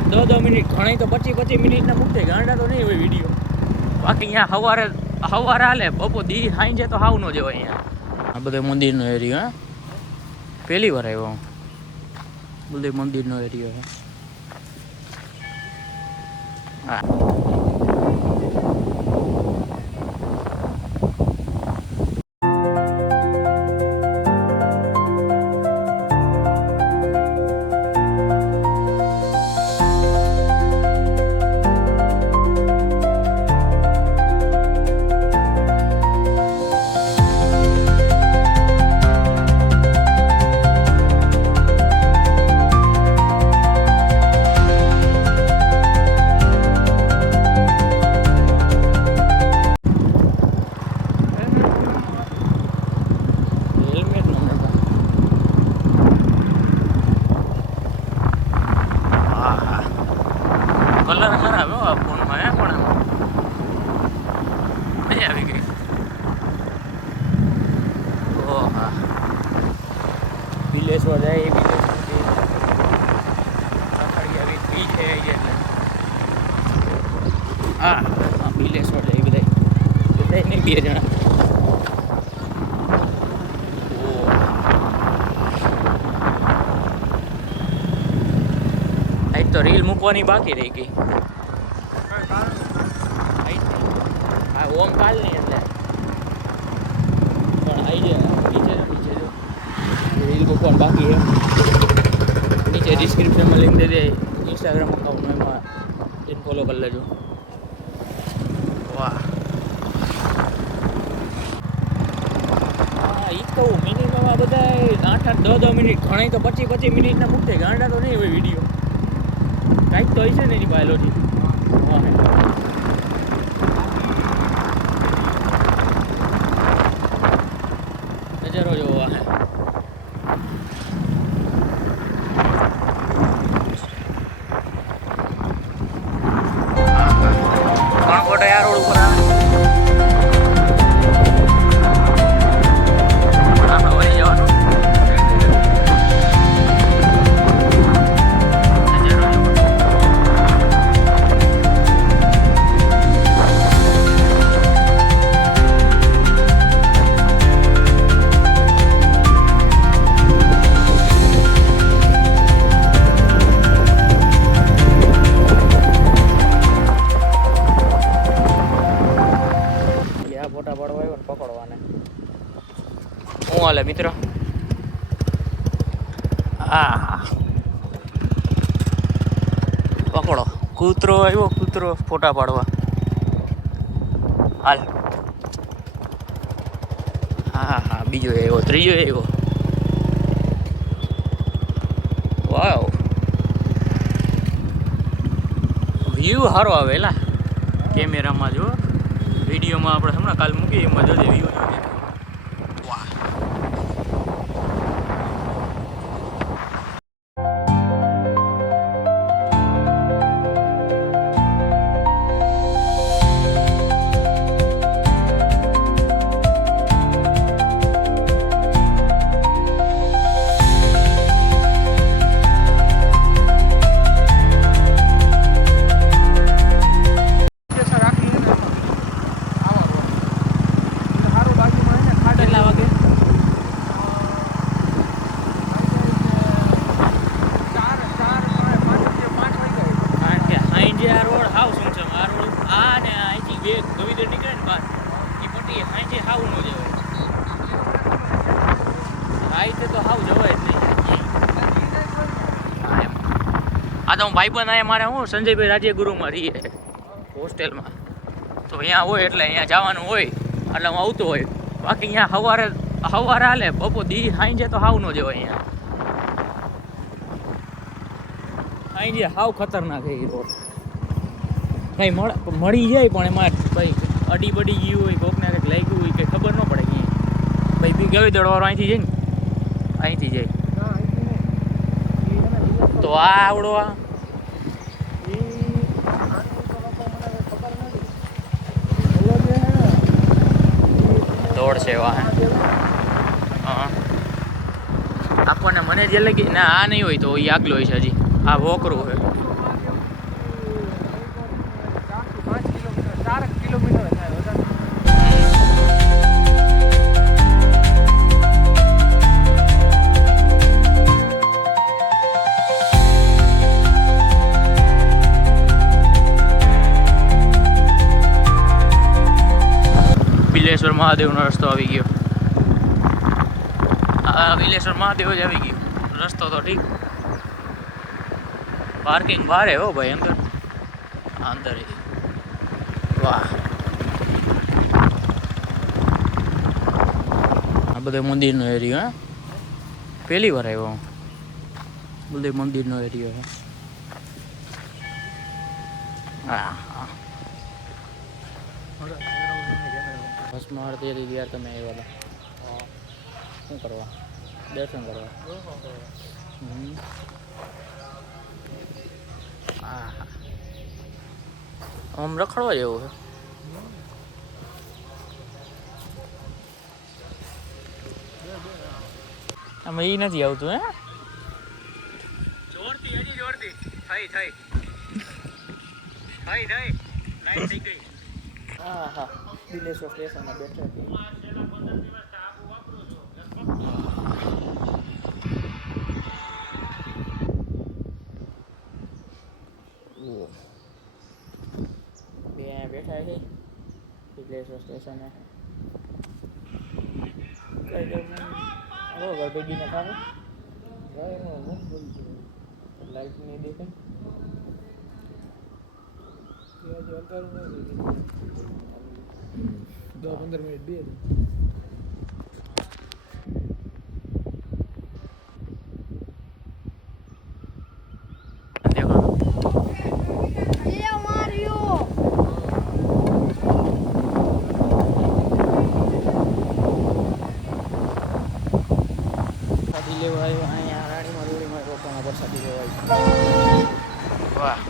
8-8 10 minute ઘણી તો 25 મિનિટના મૂકતે ગાંડા તો નહીં હોય વિડીયો. બાકી અહીંયા સવારે હાલે બપોર દી ખાઈ જાય તો હાવ ન જવાય. અહીંયા આ બધો મંદિરનો એરિયો. હા પહેલી વાર આવ્યો બધો મંદિરનો એરિયો છે. હા કલર ખરાબ હો ફોનમાં. હે પણ મજા આવી ગઈ. ઓ હા બિલેશ્વર જાય એ બિલેશ્વર છે એટલે હા બિલેશ્વર જાય બધા નહીં 2 જણા. તો રીલ મૂકવાની બાકી રહી ગઈ. હા ઓમ કાલ નહીં એટલે પણ આવી જાય નીચે રીલ મૂકવાનું બાકી છે. નીચે ડિસ્ક્રિપ્શનમાં લિંક દે દે ઇન્સ્ટાગ્રામ અકાઉન્ટ એમાં એને ફોલો કરી લેજો. વાહ હા એ જ કહું મિનિમમ આ બધા 8-8 10 મિનિટ ઘણી તો 25 મિનિટના મૂકતે ગાંડા તો નહીં હોય વિડીયો. કાંઈક તો હોય છે ને એની બાયોલોજી. નજારો જોવો હે. કોણ આ રોડ ઉપર આવે આપણે વળી જવાનું. ફોટા પાડવા આવ્યો ને પકડવાને હું હાલે મિત્રો. હા પકડો કૂતરો આવ્યો કૂતરો ફોટા પાડવા. હાલ હા બીજો આવ્યો ત્રીજો આવ્યો. વાવ વ્યૂ સારો આવેલા કેમેરામાં. જો વિડીયોમાં આપણે હમણાં કાલ મૂકીએ એમાં જોજે વ્યૂ જોઈએ. વાહ આ તો ભાઈબંધ અહીંયા મારે હું સંજયભાઈ રાજ્યગુરુમાં રહીએ હોસ્ટેલમાં. તો અહીંયા હોય એટલે અહીંયા જવાનું હોય એટલે હું આવતો હોય. બાકી અહીંયા સવારે હાલે બપોર દી ખાઈ જાય તો હાવ ન જવાય. અહીંયા ખાઈ જાય હાવ ખતરનાક છે એ રોડ. કંઈ મળી જાય પણ એમાં ભાઈ અડી બડી ગયું હોય કોકને કંઈક લાગ્યું હોય કંઈ ખબર ન પડે. ક્યાંય ભાઈ ગવી દોડવાળો અહીંથી જાય ને અહીંથી જાય તો આ આવડો આ દોડ છે વાહન. હા આપણને મને જે લાગી ના આ નહીં હોય તો એ આગલો હોય છે. હજી આ વોકરું છે વિલેશ્વર મહાદેવનો રસ્તો આવી ગયો. આ વિલેશ્વર મહાદેવ જ આવી ગયું. રસ્તો તો ઠીક, પાર્કિંગ બહાર હો ભાઈ, અંદર અંદર. વાહ, આ બધે મંદિરનો એરિયો. હા, પહેલી વાર આવ્યો બધે મંદિરનો એરિયો છે. હા હા, ભસ્મ આરતી હતી ત્યારે તમે આવ્યા હતા. શું કરવા? દર્શન કરવા. હા હા, આમ રખડવા જેવું છે. આમાં એ નથી આવતું. હે, જોરથી હજી જોરથી થઈ થઈ થઈ થઈ લાઈટ થઈ ગઈ. હા હા, બિલેશ્વર સ્ટેશનમાં બેઠા હતી. બે બેઠા છે બિલેશ્વર સ્ટેશને. કઈ જવું ગરબેગીને ખાવું લાઈટ નહીં દેખાય. 10-15 મિનિટ બે લેવા આવ્યા અહીંયા રાણીમાં રોડીમાં રોકાણા. વરસાદી લેવા આવ્યા. વાહ,